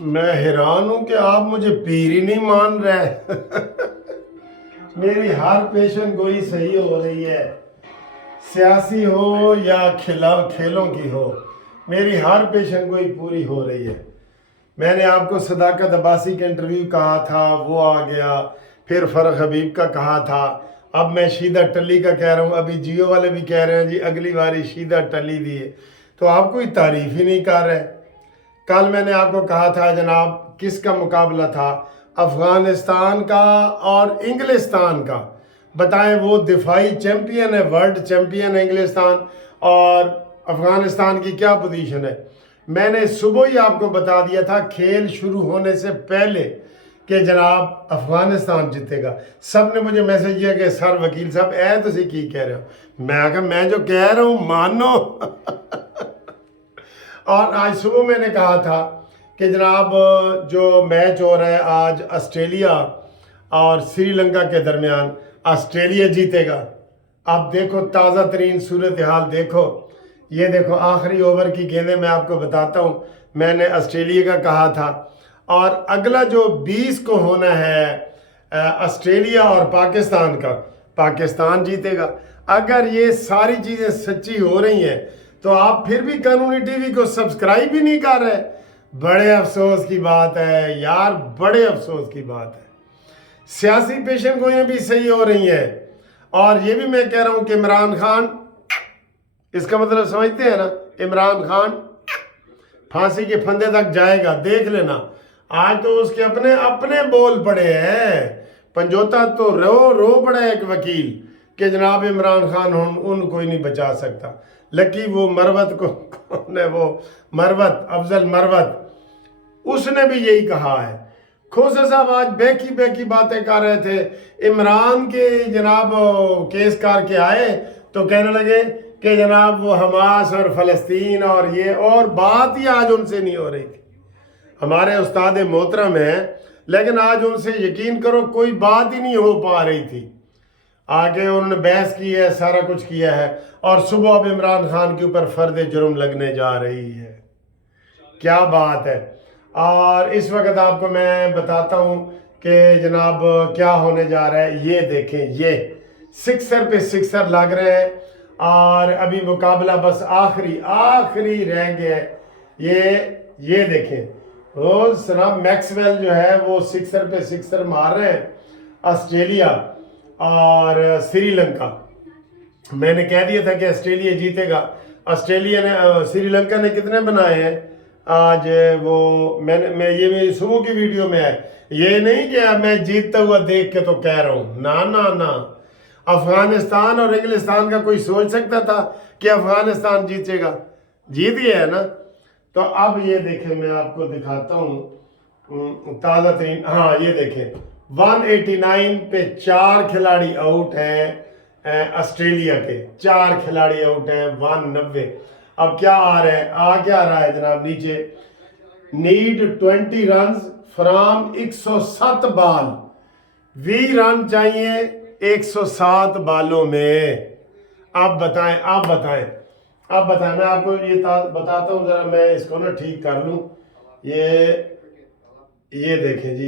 میں حیران ہوں کہ آپ مجھے پیر ہی نہیں مان رہے میری ہر پیشن گوئی صحیح ہو رہی ہے، سیاسی ہو یا کھیلوں کی ہو، میری ہر پیشن گوئی پوری ہو رہی ہے۔ میں نے آپ کو صداقت عباسی کا انٹرویو کہا تھا، وہ آ گیا، پھر فرق حبیب کا کہا تھا، اب میں شیدہ ٹلی کا کہہ رہا ہوں، ابھی جیو والے بھی کہہ رہے ہیں جی اگلی باری شیدہ ٹلی دیے، تو آپ کوئی تعریف ہی نہیں کر رہے۔ کل میں نے آپ کو کہا تھا جناب کس کا مقابلہ تھا، افغانستان کا اور انگلستان کا، بتائیں وہ دفاعی چیمپئن ہے، ورلڈ چیمپئن ہے انگلستان، اور افغانستان کی کیا پوزیشن ہے۔ میں نے صبح ہی آپ کو بتا دیا تھا کھیل شروع ہونے سے پہلے کہ جناب افغانستان جیتے گا۔ سب نے مجھے میسج کیا کہ سر وکیل صاحب تسی کی کہہ رہے ہو، میں کہا میں جو کہہ رہا ہوں مانو اور آج صبح میں نے کہا تھا کہ جناب جو میچ ہو رہا ہے آج آسٹریلیا اور سری لنکا کے درمیان، آسٹریلیا جیتے گا۔ اب دیکھو تازہ ترین صورتحال دیکھو، یہ دیکھو آخری اوور کی گیندیں میں آپ کو بتاتا ہوں، میں نے آسٹریلیا کا کہا تھا، اور اگلا جو 20 کو ہونا ہے آسٹریلیا اور پاکستان کا، پاکستان جیتے گا۔ اگر یہ ساری چیزیں سچی ہو رہی ہیں تو آپ پھر بھی قانونی ٹی وی کو سبسکرائب بھی نہیں کر رہے، بڑے افسوس کی بات ہے یار، بڑے افسوس کی بات ہے۔ سیاسی پیشن گوئیاں بھی صحیح ہو رہی ہیں، اور یہ بھی میں کہہ رہا ہوں کہ عمران خان، اس کا مطلب سمجھتے ہیں نا، عمران خان پھانسی کے پھندے تک جائے گا، دیکھ لینا۔ آج تو اس کے اپنے بول پڑے ہیں، پنجوتا تو رو پڑا ہے ایک وکیل کہ جناب عمران خان ان کوئی نہیں بچا سکتا۔ لکی وہ مروت کو کون ہے، وہ مروت، افضل مروت، اس نے بھی یہی کہا ہے۔ کھوسا صاحب آج بیکی باتیں کر رہے تھے، عمران کے جناب کیس کار کے آئے تو کہنے لگے کہ جناب وہ حماس اور فلسطین اور یہ، اور بات ہی آج ان سے نہیں ہو رہی تھی۔ ہمارے استاد محترم ہیں، لیکن آج ان سے یقین کرو کوئی بات ہی نہیں ہو پا رہی تھی۔ آگے انہوں نے بحث کی ہے، سارا کچھ کیا ہے، اور صبح اب عمران خان کے اوپر فرد جرم لگنے جا رہی ہے۔ کیا بات ہے۔ اور اس وقت آپ کو میں بتاتا ہوں کہ جناب کیا ہونے جا رہا ہے، یہ دیکھیں، یہ سکسر پہ سکسر لگ رہے ہیں، اور ابھی مقابلہ بس آخری رہ گیا ہے۔ یہ دیکھیں، روز سناب میکسویل جو ہے وہ سکسر پہ سکسر مار رہے ہیں، آسٹریلیا اور سری لنکا۔ میں نے کہہ دیا تھا کہ آسٹریلیا جیتے گا۔ آسٹریلیا نے، سری لنکا نے کتنے بنائے ہیں آج، وہ میں یہ میری صبح کی ویڈیو میں ہے، یہ نہیں کہ میں جیتتا ہوا دیکھ کے تو کہہ رہا ہوں، نا۔ افغانستان اور انگلستان کا کوئی سوچ سکتا تھا کہ افغانستان جیتے گا؟ جیت گیا ہے نا۔ تو اب یہ دیکھیں، میں آپ کو دکھاتا ہوں تازہ ترین، ہاں یہ دیکھیں 189 پہ 4 کھلاڑی آؤٹ ہیں آسٹریلیا کے، 4 کھلاڑی آؤٹ ہیں 190۔ اب کیا آ رہا ہے جناب نیچے، نیڈ 20 رنز فرام 107 بال، 20 رن چاہیے 107 بالوں میں۔ اب بتائیں میں آپ کو یہ بتاتا ہوں، ذرا میں اس کو نا ٹھیک کر لوں۔ یہ دیکھیں جی،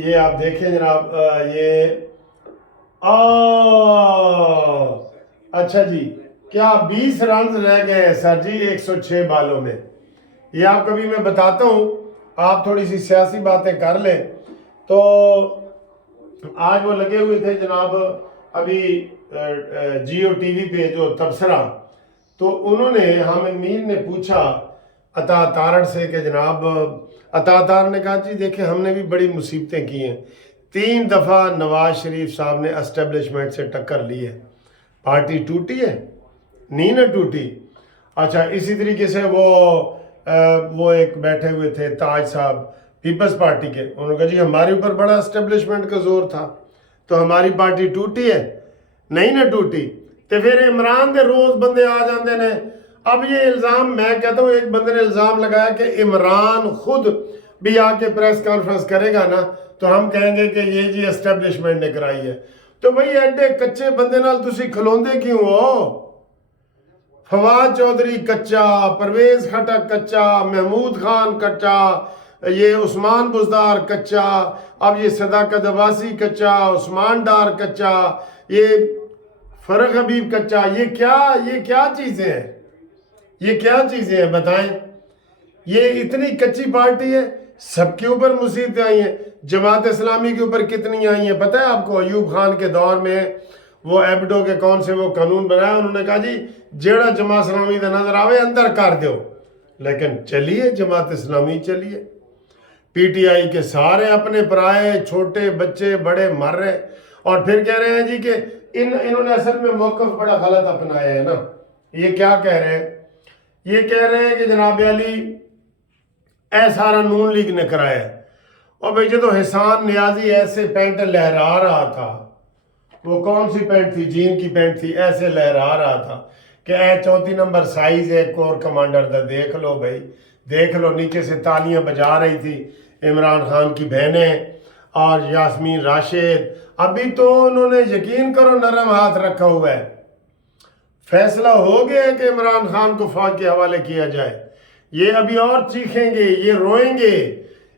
یہ آپ دیکھیں جناب، یہ اچھا جی، کیا 20 رنز رہ گئے ہیں سر جی 106 بالوں میں؟ یہ آپ کو بھی میں بتاتا ہوں، آپ تھوڑی سی سیاسی باتیں کر لیں۔ تو آج وہ لگے ہوئے تھے جناب ابھی جیو ٹی وی پہ جو تبصرہ، تو انہوں نے، ہم امیر نے پوچھا عطا تارڑ سے کہ جناب، عطا تارڑ نے کہا جی دیکھیں ہم نے بھی بڑی مصیبتیں کی ہیں، 3 دفعہ نواز شریف صاحب نے اسٹیبلشمنٹ سے ٹکر لی ہے، پارٹی ٹوٹی ہے؟ نہیں نہ ٹوٹی۔ اچھا اسی طریقے سے وہ ایک بیٹھے ہوئے تھے تاج صاحب پیپلز پارٹی کے، انہوں نے کہا جی ہمارے اوپر بڑا اسٹیبلشمنٹ کا زور تھا تو ہماری پارٹی ٹوٹی ہے؟ نہیں نہ ٹوٹی۔ تو پھر عمران دے روز بندے آ جاندے نے۔ اب یہ الزام، میں کہتا ہوں ایک بندے نے الزام لگایا کہ عمران خود بھی آ کے پریس کانفرنس کرے گا نا تو ہم کہیں گے کہ یہ جی اسٹیبلشمنٹ نے کرائی ہے۔ تو بھئی ایڈے کچے بندے نال تسی کھلوندے کیوں ہو؟ फवाद चौधरी कच्चा, परवेज खटक कच्चा, महमूद खान कच्चा, ये उस्मान बुजदार कच्चा, अब ये सदाकत अब्बासी कच्चा, उस्मान डार कच्चा, ये फरक हबीब कच्चा। ये क्या चीज़ें हैं, ये क्या चीज़ें हैं बताएं। ये इतनी कच्ची पार्टी है, सबके ऊपर मुसीबतें आई हैं। जमात इस्लामी के ऊपर कितनी आई हैं पता है आपको? अयूब खान के दौर में वो एबडो के कौन से वो कानून बनाया, उन्होंने कहा जी जेड़ा जमात इस्लामी का नजर आवे अंदर कर दो। लेकिन चलिए जमात इस्लामी चलिए, पीटीआई के सारे अपने पराए छोटे बच्चे बड़े मर रहे, और फिर कह रहे हैं जी कि इन्होंने असल में मौक़िफ़ बड़ा गलत अपनाया है ना। ये क्या कह रहे हैं? ये कह रहे हैं कि जनाब अली ए सारा नून लीग ने कराया है। और भाई जो तो हिसान नियाजी ऐसे पैंट लहरा रहा था, वो कौन सी पैंट थी, जीन की पैंट थी, ऐसे लहरा रहा था कि ए 34 नंबर साइज है कोर कमांडर दा, देख लो भाई देख लो। नीचे से तालियां बजा रही थी इमरान खान की बहनें और यास्मीन राशिद। अभी तो उन्होंने यकीन करो नरम हाथ रखा हुआ है, फैसला हो गया कि इमरान खान को फौज के हवाले किया जाए। ये अभी और चीखेंगे, ये रोएंगे,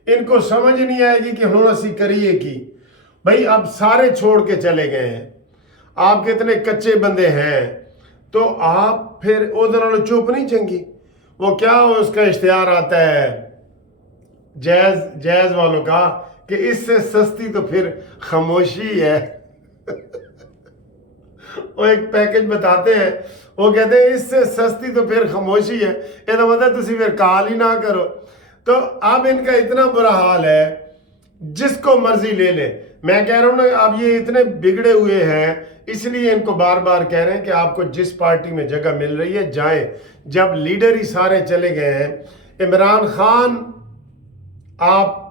इनको समझ नहीं आएगी कि हूँ असी करिए की। भाई अब सारे छोड़ के चले गए हैं, आप कितने कच्चे बंदे हैं, तो आप फिर उधर चुप नहीं चंगी। वो क्या उसका इश्तिहार आता है जैज वालों का कि इससे सस्ती तो फिर खामोशी है। वो एक पैकेज बताते हैं, वो कहते हैं इससे सस्ती तो फिर खामोशी है, ये तो मतलब तुसी फिर कॉल ही ना करो। तो अब इनका इतना बुरा हाल है, जिसको मर्जी ले ले। मैं कह रहा हूँ ना, अब ये इतने बिगड़े हुए हैं, इसलिए इनको बार बार कह रहे हैं कि आपको जिस पार्टी में जगह मिल रही है जाएं। जब लीडर ही सारे चले गए हैं, इमरान खान आप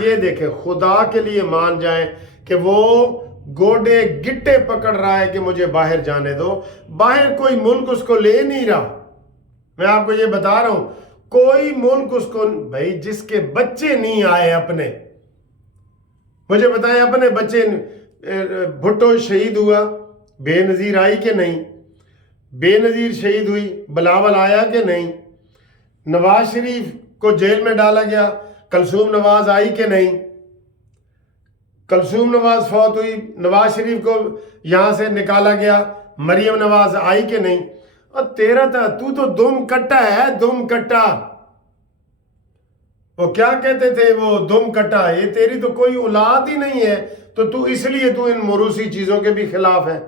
ये देखें, खुदा के लिए मान जाएं कि वो गोडे गिट्टे पकड़ रहा है कि मुझे बाहर जाने दो। बाहर कोई मुल्क उसको ले नहीं रहा, मैं आपको ये बता रहा हूं, कोई मुल्क उसको, भाई जिसके बच्चे नहीं आए अपने, मुझे बताएं अपने बच्चे, भुट्टो शहीद हुआ, बेनज़ीर आई कि नहीं? बेनज़ीर शहीद हुई, बिलावल आया कि नहीं? नवाज शरीफ को जेल में डाला गया, कलसूम नवाज आई कि नहीं? कलसूम नवाज फौत हुई, नवाज शरीफ को यहां से निकाला गया, मरियम नवाज आई कि नहीं? और तेरा था, तू तो दुम कट्टा है, दुम कट्टा। वो क्या कहते थे, वो दुम कट्टा, ये तेरी तो कोई औलाद ही नहीं है, तो तू इसलिए तू इन मोरूसी चीजों के भी खिलाफ है।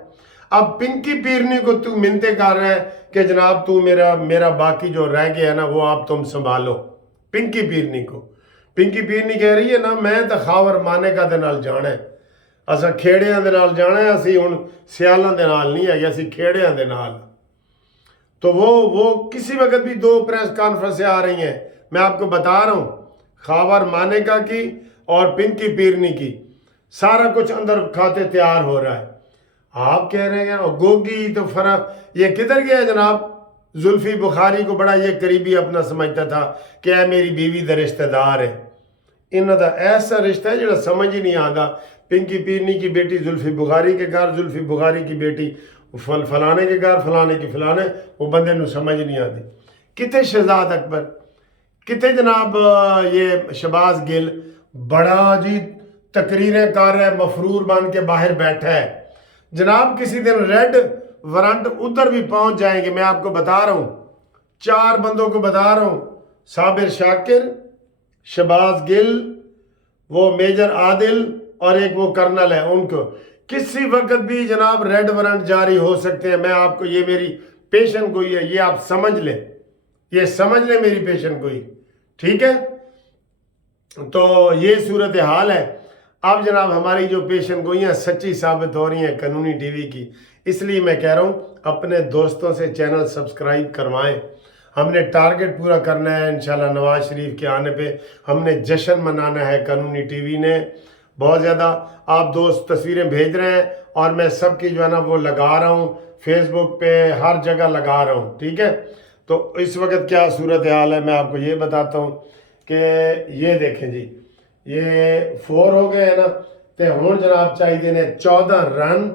अब पिंकी पीरनी को तू मिन्नतें कर रहा है कि जनाब तू मेरा बाकी जो रह गया ना वो आप तुम संभालो। पिंकी पीरनी को, पिंकी पीरनी कह रही है ना, मैं तो खावर मानेका दे नाल जाना है, असा खेड़ियां दे नाल जाना है, असी हुण सियालां दे नाल नहीं है, असी खेड़ियां दे नाल। तो वो किसी वक्त भी 2 प्रेस कॉन्फ्रेंसें आ रही हैं, मैं आपको बता रहा हूं, खावर मानेका की और पिंकी पीरनी की, सारा कुछ अंदर खाते तैयार हो रहा है। आप कह रहे हैं और गोगी तो फर्क, ये किधर गया जनाब? जुल्फी बुखारी को बड़ा ये करीबी अपना समझता था कि यह मेरी बीवी का रिश्तेदार है। इन्हों का ऐसा रिश्ता है जो समझ ही नहीं आता। पिंकी पीरनी की बेटी जुल्फी बुखारी के घर, जुल्फी बुखारी की बेटी फलाने के घर, फलाने की फलाने, वो बंदे को समझ नहीं आती। कितने शहजाद अकबर, कितने जनाब ये शहबाज गिल, बड़ा जी तकरीरें कर रहा है, मफरूर बन के बाहर बैठा है। जनाब किसी दिन रेड वारंट उधर भी पहुंच जाएंगे, मैं आपको बता रहा हूं, 4 बंदों को बता रहा हूं, साबिर शाकिर, शहबाज गिल, वो मेजर आदिल और एक वो कर्नल है, उनको किसी वक्त भी जनाब रेड वारंट जारी हो सकते हैं। मैं आपको, ये मेरी पेशन गोई है, ये आप समझ लें, ये समझ लें मेरी पेशन गोई, ठीक है? तो ये सूरत हाल है। अब जनाब हमारी जो पेशन गोइयाँ सच्ची साबित हो रही हैं कानूनी टीवी की, इसलिए मैं कह रहा हूँ अपने दोस्तों से चैनल सब्सक्राइब करवाएं। हमने टारगेट पूरा करना है इंशाल्लाह, नवाज शरीफ के आने पे हमने जश्न मनाना है। कानूनी टीवी ने बहुत ज़्यादा, आप दोस्त तस्वीरें भेज रहे हैं और मैं सबकी जो है ना वो लगा रहा हूँ, फेसबुक पे हर जगह लगा रहा हूँ, ठीक है? तो इस वक्त क्या सूरत हाल है मैं आपको ये बताता हूँ कि ये देखें जी, ये 4 हो गए हैं ना, तो हूँ जनाब चाहिए ने 14 रन,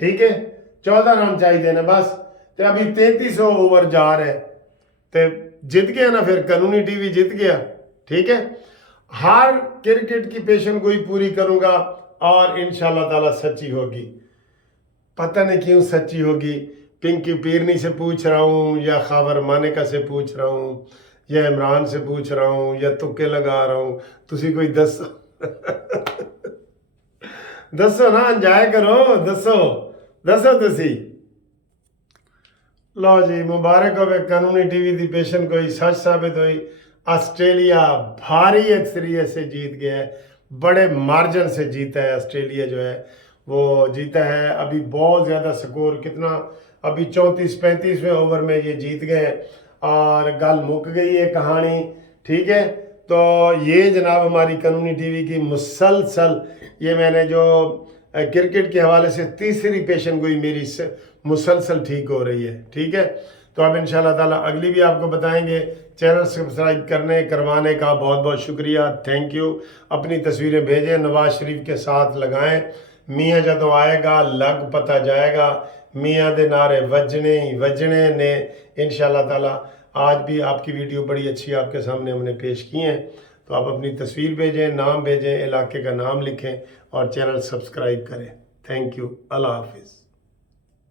ठीक है? 14 रन चाहिए ने बस, ਤੇ ਅਭੀ 3300 ओवर जा रहे हैं ਤੇ ਜਿੱਤ ਗਿਆ ਨਾ, ਫਿਰ ਕਾਨੂੰਨੀ टीवी जीत गया। ठीक है, हर क्रिकेट की पेशन गोई पूरी करूंगा और इंशाल्लाह ताला सच्ची होगी। पता नहीं क्यों सच्ची होगी, पिंकी पीरनी से पूछ रहा हूँ या खावर मानेका से पूछ रहा हूँ या इमरान से पूछ रहा हूँ या तुक्के लगा रहा हूँ, तुसी कोई दसो दसो ना, जाया करो, दसो दसो तुसी। लो जी, मुबारक होवे, कानूनी टीवी दी पेशन कोई सच साबित हुई। ऑस्ट्रेलिया भारी अक्सरियत से जीत गया है, बड़े मार्जिन से जीता है ऑस्ट्रेलिया जो है वो जीता है। अभी बहुत ज़्यादा स्कोर कितना, अभी 34-35वें ओवर में ये जीत गए और गल मुक गई है कहानी। ठीक है, तो ये जनाब हमारी कानूनी टीवी की मुसलसल, ये मैंने जो क्रिकेट के हवाले से तीसरी पेशन गोई मेरी मुसलसल ठीक हो रही है। ठीक है, तो अब इंशाल्लाह ताला अगली भी आपको बताएंगे। चैनल सब्सक्राइब करवाने का बहुत बहुत शुक्रिया, थैंक यू। अपनी तस्वीरें भेजें, नवाज शरीफ के साथ लगाएं। मियाँ जदों आएगा लग पता जाएगा, मियाँ दे नारे वजने ही वजने ने इंशाल्लाह ताला। आज भी आपकी वीडियो बड़ी अच्छी आपके सामने हमने पेश की हैं, तो आप अपनी तस्वीर भेजें, नाम भेजें, इलाके का नाम लिखें और चैनल सब्सक्राइब करें। थैंक यू, अल्लाह हाफिज़।